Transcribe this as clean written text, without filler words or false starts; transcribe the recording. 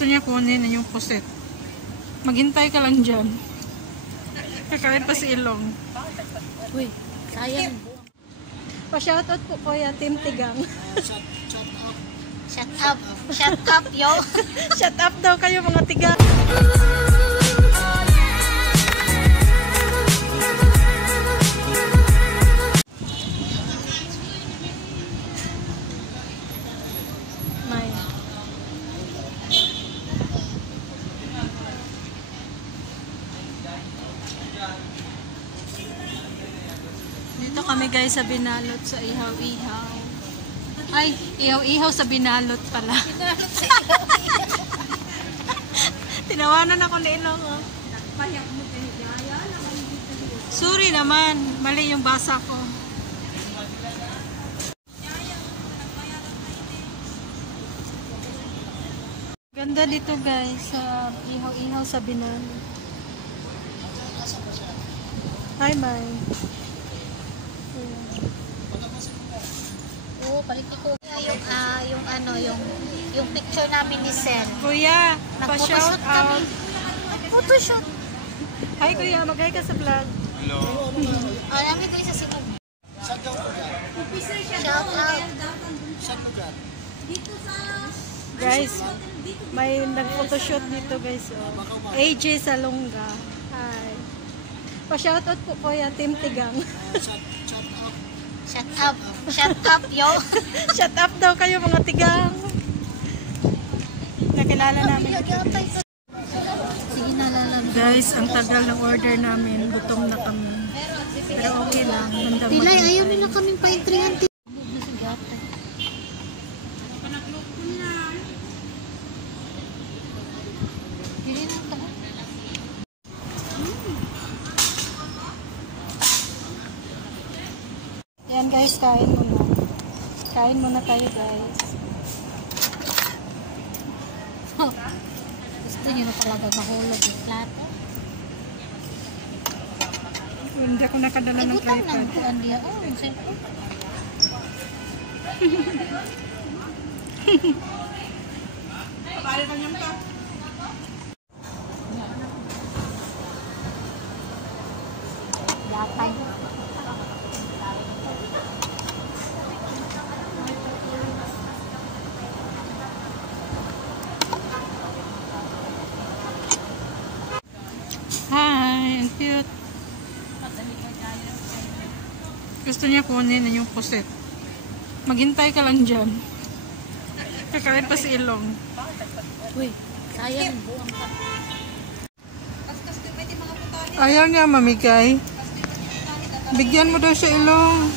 Gusto niya kunin yung puset. Maghintay ka lang dyan. Kakain pa si Ilong. Uy, sayang. Pa-shoutout po Kuya Team Tigang. Shut up. Shut up, yo. Shut up daw kayo mga tigang. Dito kami guys sa binalot sa ihaw-ihaw. Ay, ihaw-ihaw sa binalot pala. Tinawanan ako ni Ilong. Oh. Sorry naman, mali yung basa ko. Ganda dito guys sa ihaw-ihaw sa binalot. Hi, Mai. Oo, balikin ko yung picture namin ni Sen. Kuya, pa-shout out. Photoshoot. Hi Kuya, mag-hi ka sa vlog. Hello. Namin tayo sa Sinag. Shout out. Guys, may nag-photoshoot dito guys. Oh. AJ Salonga. Hi. Pa-shout out po Kuya Team Tigang. Shut up. Shut up, yo. Shut up daw kayo mga tigang. Nakilala namin. Sige, nalala. Guys, ang tagal ng order namin. Gutom na kami. Pero okay lang. Pilay, ayaw nila kaming pa-entryhan. Yan guys, kain muna. Kain muna tayo guys. Gusto nyo na talaga mahulog yung plato. Hindi ako nakadala ng tripod. Siyempre. Kapali pa niyang pa. Latay. Hi, ang cute. Gusto niya kunin yung puset. Maghintay ka lang dyan. Kakain pa si Ilong. Uy, sayang. Buang ka. Ayaw niya mamigay. Bigyan mo daw siya Ilong.